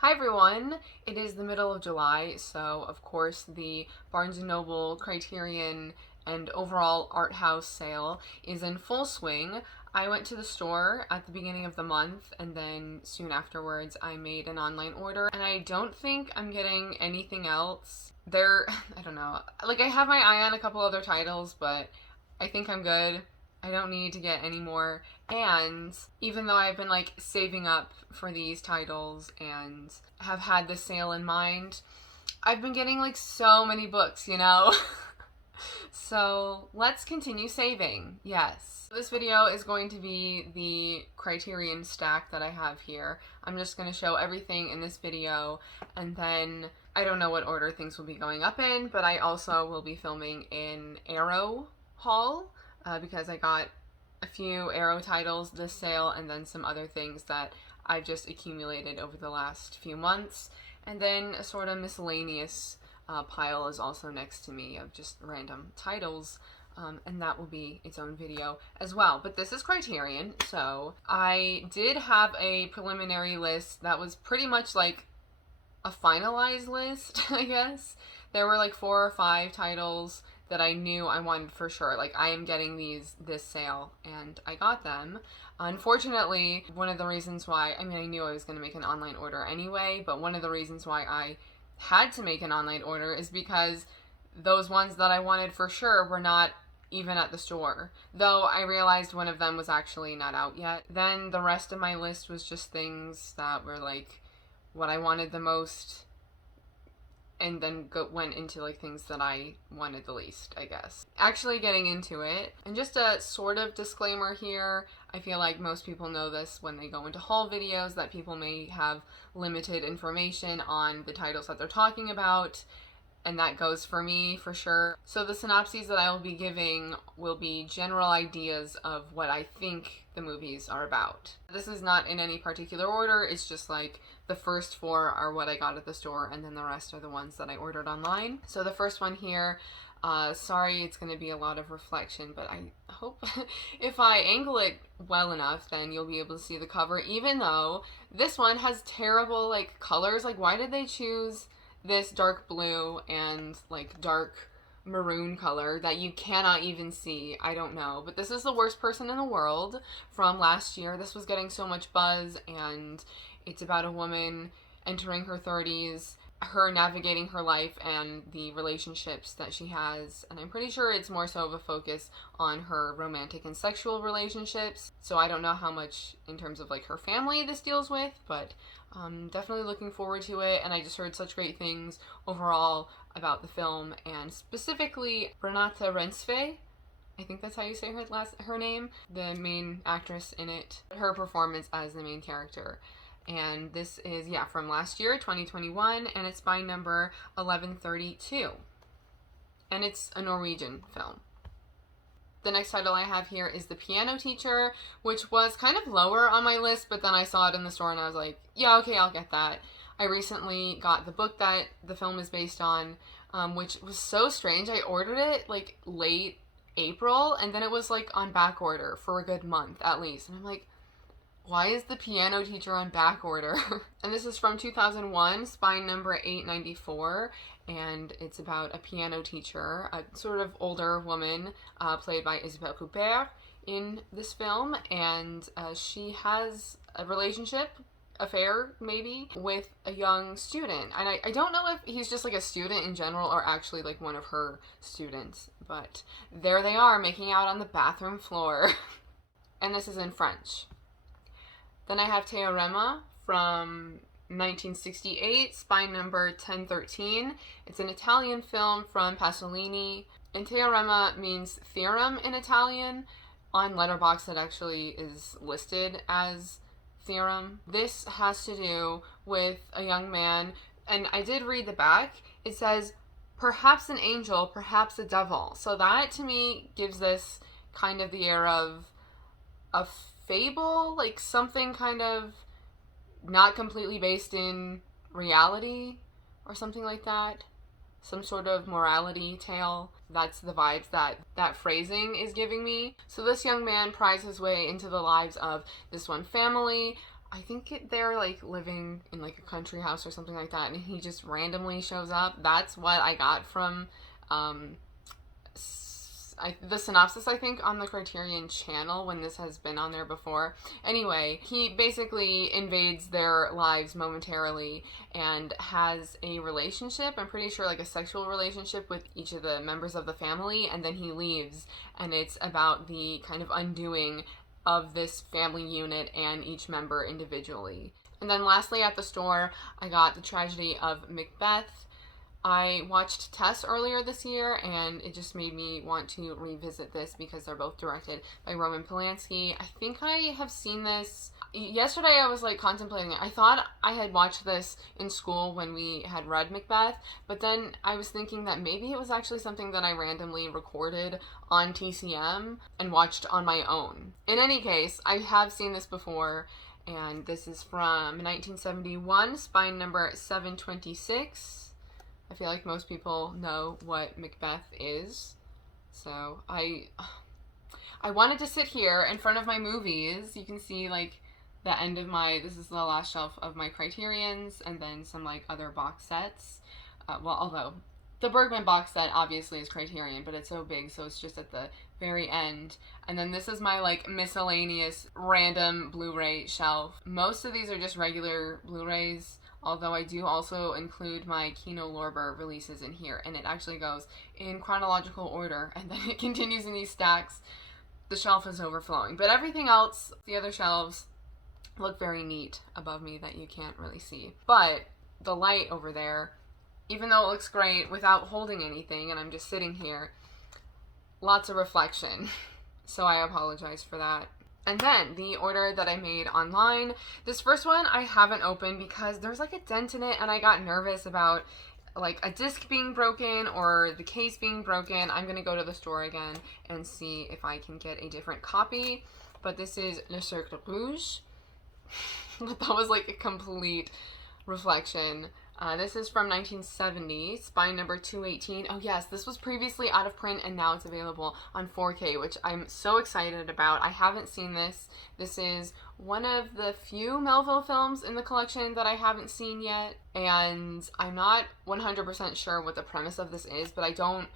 Hi everyone! It is the middle of July, so of course the Barnes & Noble, Criterion, and overall art house sale is in full swing. I went to the store at the beginning of the month and then soon afterwards I made an online order, and I don't think I'm getting anything else. I don't know, like I have my eye on a couple other titles, but I think I'm good. I don't need to get any more. And even though I've been like saving up for these titles and have had this sale in mind, I've been getting like so many books, you know? So let's continue saving. Yes. This video is going to be the Criterion stack that I have here. I'm just going to show everything in this video, and then I don't know what order things will be going up in, but I also will be filming in Arrow haul. Because I got a few Arrow titles this sale and then some other things that I've just accumulated over the last few months. And then a sort of miscellaneous pile is also next to me of just random titles, and that will be its own video as well. But this is Criterion, so I did have a preliminary list that was pretty much like a finalized list, I guess. There were like 4 or 5 titles that I knew I wanted for sure. Like, I am getting this sale, and I got them. Unfortunately, one of the reasons why, I knew I was going to make an online order anyway, but one of the reasons why I had to make an online order is because those ones that I wanted for sure were not even at the store. Though I realized one of them was actually not out yet. Then the rest of my list was just things that were like what I wanted the most, and then went into like things that I wanted the least, I guess. Actually getting into it, and just a sort of disclaimer here, I feel like most people know this when they go into haul videos, that people may have limited information on the titles that they're talking about, and that goes for me for sure. So the synopses that I will be giving will be general ideas of what I think the movies are about. This is not in any particular order, it's just like the first 4 are what I got at the store, and then the rest are the ones that I ordered online. So the first one here, sorry it's going to be a lot of reflection, but I hope if I angle it well enough, then you'll be able to see the cover, even though this one has terrible like colors. Like, why did they choose this dark blue and like dark maroon color that you cannot even see? I don't know, but this is The Worst Person in the World from last year. This was getting so much buzz, and it's about a woman entering her 30s, her navigating her life and the relationships that she has, and I'm pretty sure it's more so of a focus on her romantic and sexual relationships. So I don't know how much in terms of like her family this deals with, but definitely looking forward to it. And I just heard such great things overall about the film, and specifically Renate Reinsve, I think that's how you say her name, the main actress in it, her performance as the main character. And this is, yeah, from last year, 2021, and it's by number 1132. And it's a Norwegian film. The next title I have here is The Piano Teacher, which was kind of lower on my list, but then I saw it in the store and I was like, yeah, okay, I'll get that. I recently got the book that the film is based on, which was so strange. I ordered it like late April, and then it was like on back order for a good month at least. And I'm like, why is The Piano Teacher on back order? And this is from 2001, spine number 894, and it's about a piano teacher, a sort of older woman, played by Isabelle Huppert in this film, and she has a relationship, affair maybe, with a young student. And I don't know if he's just like a student in general or actually like one of her students, but there they are making out on the bathroom floor. And this is in French. Then I have Teorema from 1968, spine number 1013. It's an Italian film from Pasolini, and Teorema means theorem in Italian. On Letterboxd it actually is listed as theorem. This has to do with a young man, and I did read the back. It says, perhaps an angel, perhaps a devil. So that to me gives this kind of the air of a fable, like something kind of not completely based in reality or something like that. Some sort of morality tale. That's the vibes that phrasing is giving me. So this young man pries his way into the lives of this one family. I think they're like living in like a country house or something like that, and he just randomly shows up. That's what I got from the synopsis, I think, on the Criterion channel when this has been on there before. Anyway, he basically invades their lives momentarily and has a relationship, I'm pretty sure like a sexual relationship with each of the members of the family, and then he leaves, and it's about the kind of undoing of this family unit and each member individually. And then lastly at the store, I got The Tragedy of Macbeth. I watched Tess earlier this year, and it just made me want to revisit this because they're both directed by Roman Polanski. I think I have seen this. Yesterday I was like contemplating it. I thought I had watched this in school when we had read Macbeth, but then I was thinking that maybe it was actually something that I randomly recorded on TCM and watched on my own. In any case, I have seen this before, and this is from 1971, spine number 726. I feel like most people know what Macbeth is. So I wanted to sit here in front of my movies. You can see like the end of this is the last shelf of my Criterions, and then some like other box sets. Well, although the Bergman box set obviously is Criterion, but it's so big, so it's just at the very end. And then this is my like miscellaneous random Blu-ray shelf. Most of these are just regular Blu-rays, although I do also include my Kino Lorber releases in here, and it actually goes in chronological order, and then it continues in these stacks. The shelf is overflowing. But everything else, the other shelves, look very neat above me that you can't really see. But the light over there, even though it looks great without holding anything, and I'm just sitting here, lots of reflection. So I apologize for that. And then the order that I made online. This first one I haven't opened because there's like a dent in it, and I got nervous about like a disc being broken or the case being broken. I'm gonna go to the store again and see if I can get a different copy. But this is Le Cercle Rouge. That was like a complete reflection. This is from 1970, spine number 218. Oh yes, this was previously out of print and now it's available on 4K, which I'm so excited about. I haven't seen this. This is one of the few Melville films in the collection that I haven't seen yet, and I'm not 100% sure what the premise of this is, but I don't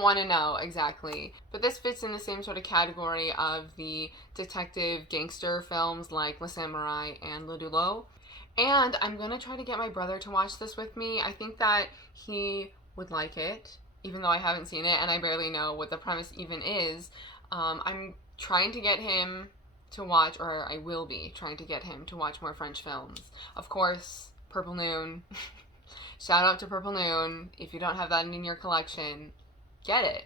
want to know exactly. But this fits in the same sort of category of the detective gangster films like Le Samurai and Le Doulot. And I'm going to try to get my brother to watch this with me. I think that he would like it, even though I haven't seen it and I barely know what the premise even is. I'm trying to get him to watch, or I will be trying to get him to watch more French films. Of course, Purple Noon. Shout out to Purple Noon. If you don't have that in your collection, get it.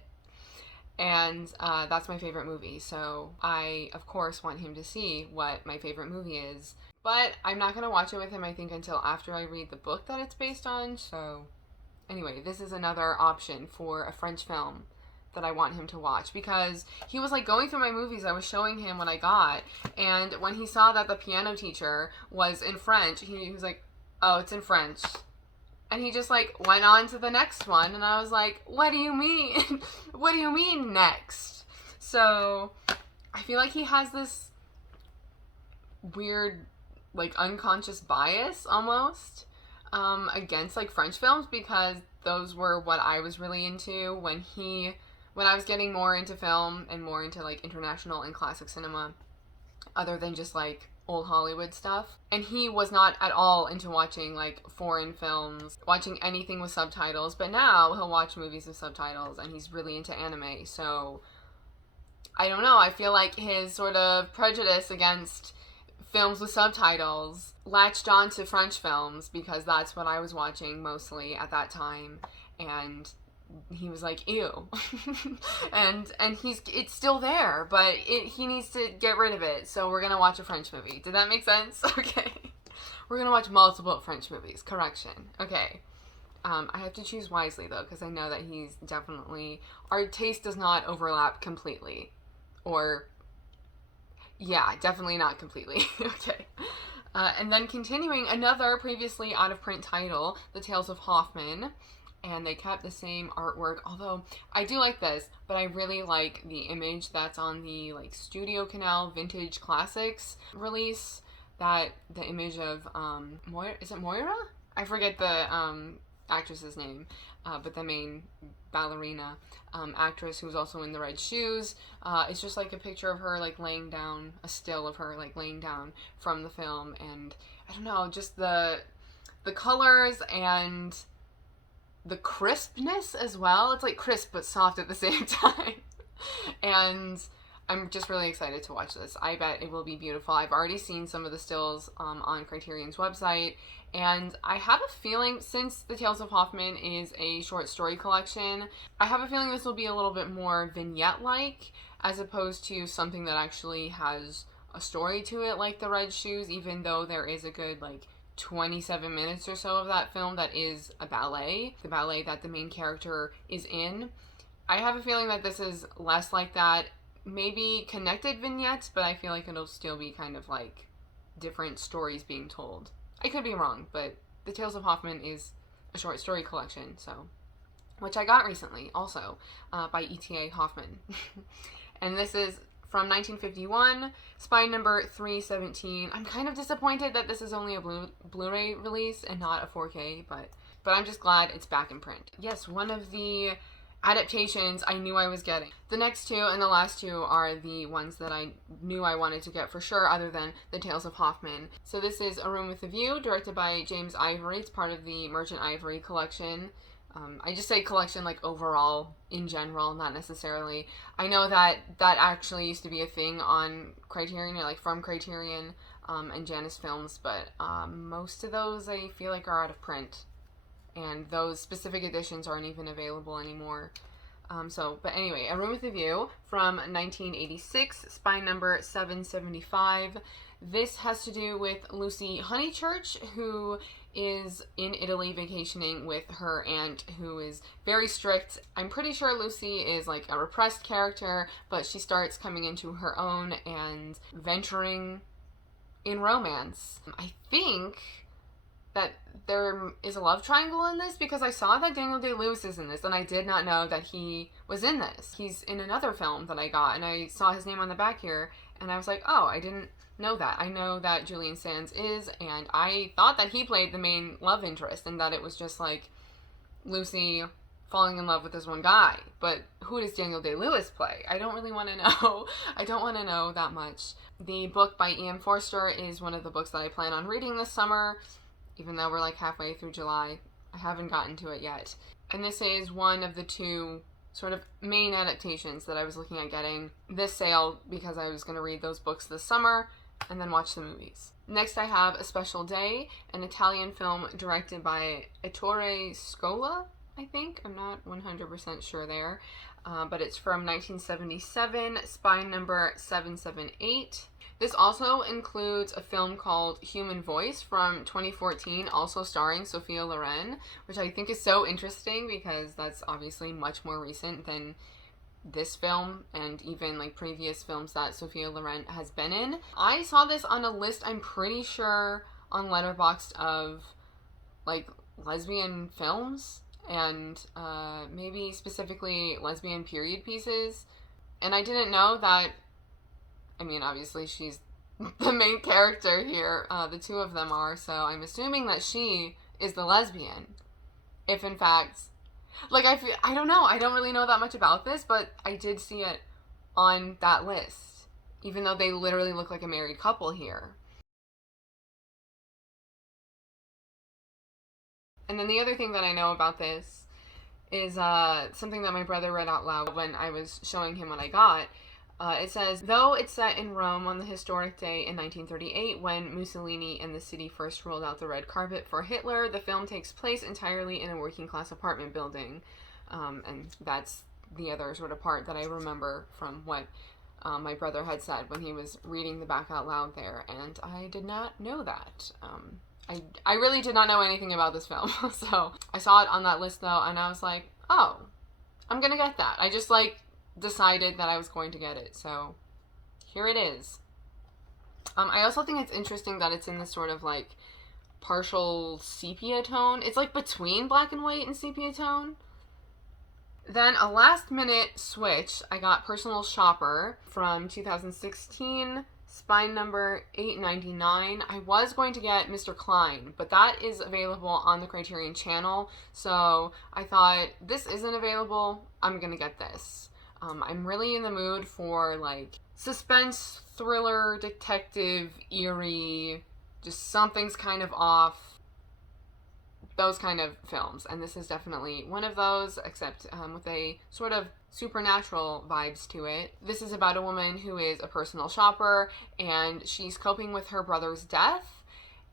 And that's my favorite movie. So I, of course, want him to see what my favorite movie is. But I'm not going to watch it with him, I think, until after I read the book that it's based on. So anyway, this is another option for a French film that I want him to watch, because he was like going through my movies I was showing him what I got, and when he saw that The Piano Teacher was in French, he was like, oh, it's in French. And he just like went on to the next one, and I was like, what do you mean? What do you mean next? So I feel like he has this weird like unconscious bias almost against like French films, because those were what I was really into when I was getting more into film and more into like international and classic cinema other than just like old Hollywood stuff. And he was not at all into watching like foreign films, watching anything with subtitles, but now he'll watch movies with subtitles, and he's really into anime. So I don't know, I feel like his sort of prejudice against films with subtitles latched on to French films, because that's what I was watching mostly at that time, and he was like, ew. and it's still there, but he needs to get rid of it, so we're gonna watch a French movie. Did that make sense? Okay. We're gonna watch multiple French movies. Correction. Okay. I have to choose wisely though, because I know that he's definitely, our taste does not overlap completely, or yeah, definitely not completely. Okay. And then continuing, another previously out-of-print title, The Tales of Hoffmann, and they kept the same artwork, although I do like this, but I really like the image that's on the like Studio Canal Vintage Classics release the image of is it Moira? I forget the actress's name, but the main ballerina actress who's also in the red shoes. It's just like a picture of her like laying down, a still of her like laying down from the film, and I don't know, just the colors and the crispness as well. It's like crisp but soft at the same time. And I'm just really excited to watch this. I bet it will be beautiful. I've already seen some of the stills on Criterion's website, and I have a feeling, since the Tales of Hoffmann is a short story collection, I have a feeling this will be a little bit more vignette-like, as opposed to something that actually has a story to it, like The Red Shoes, even though there is a good, like, 27 minutes or so of that film that is a ballet, the ballet that the main character is in. I have a feeling that this is less like that, maybe connected vignettes, but I feel like it'll still be kind of like different stories being told. I could be wrong, but the Tales of Hoffmann is a short story collection, so, which I got recently also by E.T.A. Hoffmann. And this is from 1951, spine number 317. I'm kind of disappointed that this is only a Blu-ray release and not a 4K, but I'm just glad it's back in print. Yes, one of the adaptations I knew I was getting. The next two and the last two are the ones that I knew I wanted to get for sure, other than the Tales of Hoffmann. So this is A Room with a View, directed by James Ivory. It's part of the Merchant Ivory collection. I just say collection like overall, in general, not necessarily. I know that actually used to be a thing on Criterion, or like from Criterion and Janus Films, but most of those I feel like are out of print. And those specific editions aren't even available anymore. But anyway, A Room with a View from 1986, spine number 775. This has to do with Lucy Honeychurch, who is in Italy vacationing with her aunt, who is very strict. I'm pretty sure Lucy is like a repressed character, but she starts coming into her own and venturing in romance. I think that there is a love triangle in this, because I saw that Daniel Day-Lewis is in this, and I did not know that he was in this. He's in another film that I got, and I saw his name on the back here, and I was like, oh, I didn't know that. I know that Julian Sands is, and I thought that he played the main love interest, and that it was just like Lucy falling in love with this one guy. But who does Daniel Day-Lewis play? I don't really want to know. I don't want to know that much. The book by Ian Forster is one of the books that I plan on reading this summer. Even though we're like halfway through July, I haven't gotten to it yet. And this is one of the two sort of main adaptations that I was looking at getting this sale, because I was going to read those books this summer and then watch the movies. Next I have A Special Day, an Italian film directed by Ettore Scola, I think. I'm not 100% sure there. But it's from 1977, spine number 778. This also includes a film called Human Voice from 2014, also starring Sophia Loren, which I think is so interesting because that's obviously much more recent than this film and even like previous films that Sophia Loren has been in. I saw this on a list, I'm pretty sure, on Letterboxd of like lesbian films and maybe specifically lesbian period pieces. And I didn't know that, I mean, obviously she's the main character here, the two of them are, so I'm assuming that she is the lesbian. If in fact, like I don't know, I don't really know that much about this, but I did see it on that list, even though they literally look like a married couple here. And then the other thing that I know about this is something that my brother read out loud when I was showing him what I got. It says, though it's set in Rome on the historic day in 1938 when Mussolini and the city first rolled out the red carpet for Hitler, the film takes place entirely in a working class apartment building. And that's the other sort of part that I remember from what my brother had said when he was reading the back out loud there. And I did not know that. I really did not know anything about this film. So I saw it on that list though, and I was like, oh, I'm gonna get that. I just like decided that I was going to get it, so here it is. I also think it's interesting that it's in this sort of like partial sepia tone. It's like between black and white and sepia tone. Then a last minute switch, I got Personal Shopper from 2016, spine number 899. I was going to get Mr. Klein, but that is available on the Criterion channel, so I thought, this isn't available, I'm gonna get this. I'm really in the mood for like suspense, thriller, detective, eerie, just something's kind of off, those kind of films, and this is definitely one of those, except with a sort of supernatural vibes to it. This is about a woman who is a personal shopper, and she's coping with her brother's death,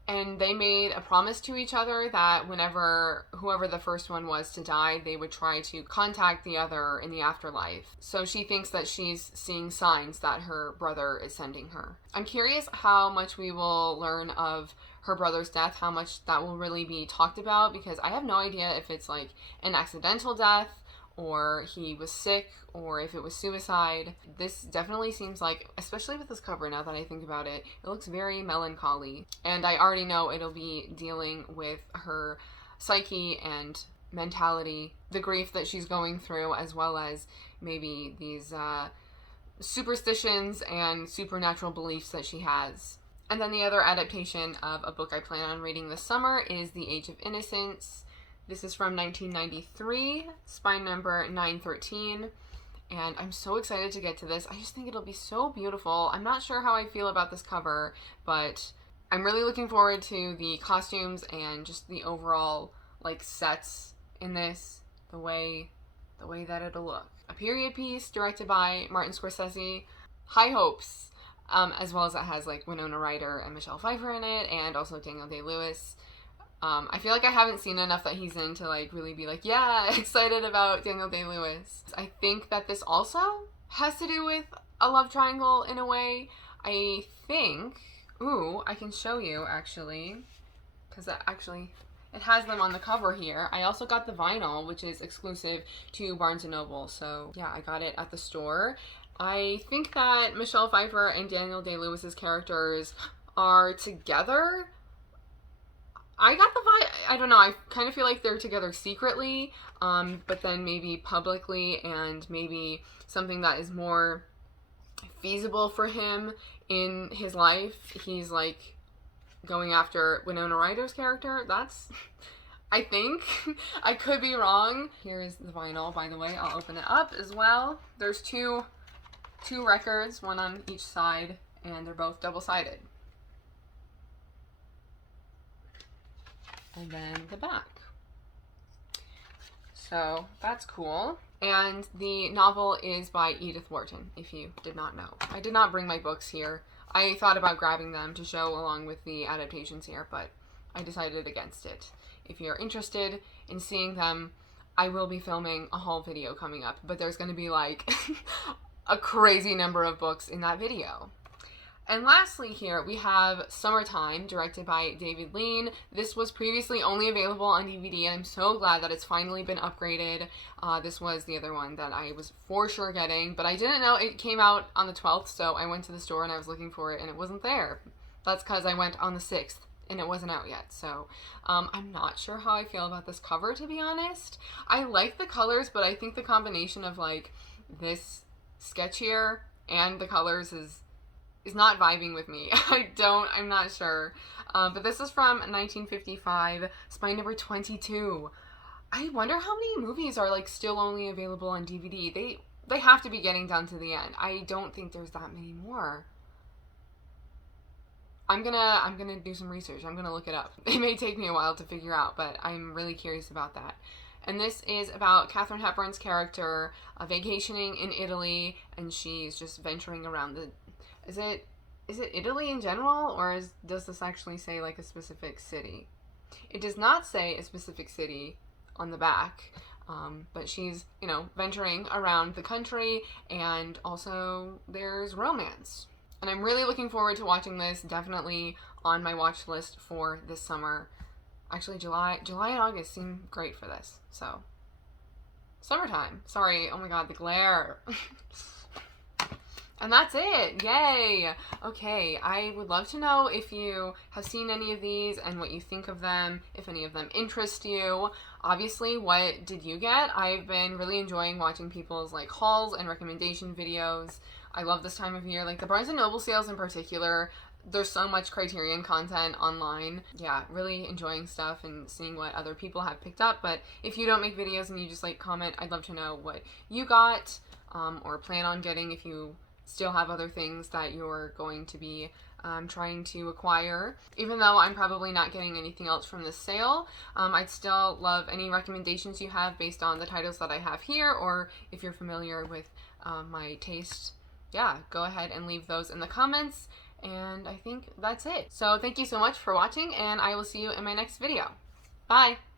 and they made a promise to each other that whenever whoever the first one was to die, they would try to contact the other in the afterlife. So she thinks that she's seeing signs that her brother is sending her. I'm curious how much we will learn of her brother's death, how much that will really be talked about, because I have no idea if it's like an accidental death, or he was sick, or if it was suicide. This definitely seems like, especially with this cover now that I think about it, it looks very melancholy. And I already know it'll be dealing with her psyche and mentality, the grief that she's going through, as well as maybe these superstitions and supernatural beliefs that she has. And then the other adaptation of a book I plan on reading this summer is The Age of Innocence. This is from 1993, spine number 913, and I'm so excited to get to this. I just think it'll be so beautiful. I'm not sure how I feel about this cover, but I'm really looking forward to the costumes and just the overall like sets in this, the way that it'll look. A period piece directed by Martin Scorsese. High hopes, as well as it has like Winona Ryder and Michelle Pfeiffer in it, and also Daniel Day-Lewis. I feel like I haven't seen enough that he's in to like really be like, yeah, excited about Daniel Day-Lewis. I think that this also has to do with a love triangle in a way. I think, ooh, I can show you actually, because it has them on the cover here. I also got the vinyl, which is exclusive to Barnes & Noble, so yeah, I got it at the store. I think that Michelle Pfeiffer and Daniel Day-Lewis's characters are together. I got the vibe, I don't know, I kind of feel like they're together secretly, but then maybe publicly, and maybe something that is more feasible for him in his life. He's like going after Winona Ryder's character. That's, I think, I could be wrong. Here is the vinyl, by the way. I'll open it up as well. There's two records, one on each side, and they're both double-sided. And then the back. So that's cool. And the novel is by Edith Wharton, if you did not know. I did not bring my books here. I thought about grabbing them to show along with the adaptations here, but I decided against it. If you're interested in seeing them, I will be filming a haul video coming up, but there's going to be like a crazy number of books in that video. And lastly here, we have Summertime, directed by David Lean. This was previously only available on DVD, and I'm so glad that it's finally been upgraded. This was the other one that I was for sure getting, but I didn't know it came out on the 12th, so I went to the store and I was looking for it, and it wasn't there. That's because I went on the 6th, and it wasn't out yet, so I'm not sure how I feel about this cover, to be honest. I like the colors, but I think the combination of, like, this sketch here and the colors is not vibing with me. I'm not sure. But this is from 1955, spine number 22. I wonder how many movies are like still only available on DVD. They have to be getting down to the end. I don't think there's that many more. I'm gonna do some research. I'm gonna look it up. It may take me a while to figure out, but I'm really curious about that. And this is about Katharine Hepburn's character vacationing in Italy, and she's just venturing around the... Is it Italy in general, or does this actually say like a specific city? It does not say a specific city on the back, but she's, you know, venturing around the country, and also there's romance. And I'm really looking forward to watching this, definitely on my watch list for this summer. Actually, July and August seem great for this, so. Summertime. Sorry, oh my god, the glare. And that's it. Yay! Okay, I would love to know if you have seen any of these and what you think of them, if any of them interest you. Obviously, what did you get? I've been really enjoying watching people's like hauls and recommendation videos. I love this time of year. Like the Barnes & Noble sales in particular, there's so much Criterion content online. Yeah, really enjoying stuff and seeing what other people have picked up. But if you don't make videos and you just like comment, I'd love to know what you got or plan on getting if you still have other things that you're going to be trying to acquire. Even though I'm probably not getting anything else from this sale, I'd still love any recommendations you have based on the titles that I have here, or if you're familiar with my taste, yeah, go ahead and leave those in the comments. And I think that's it. So thank you so much for watching, and I will see you in my next video. Bye!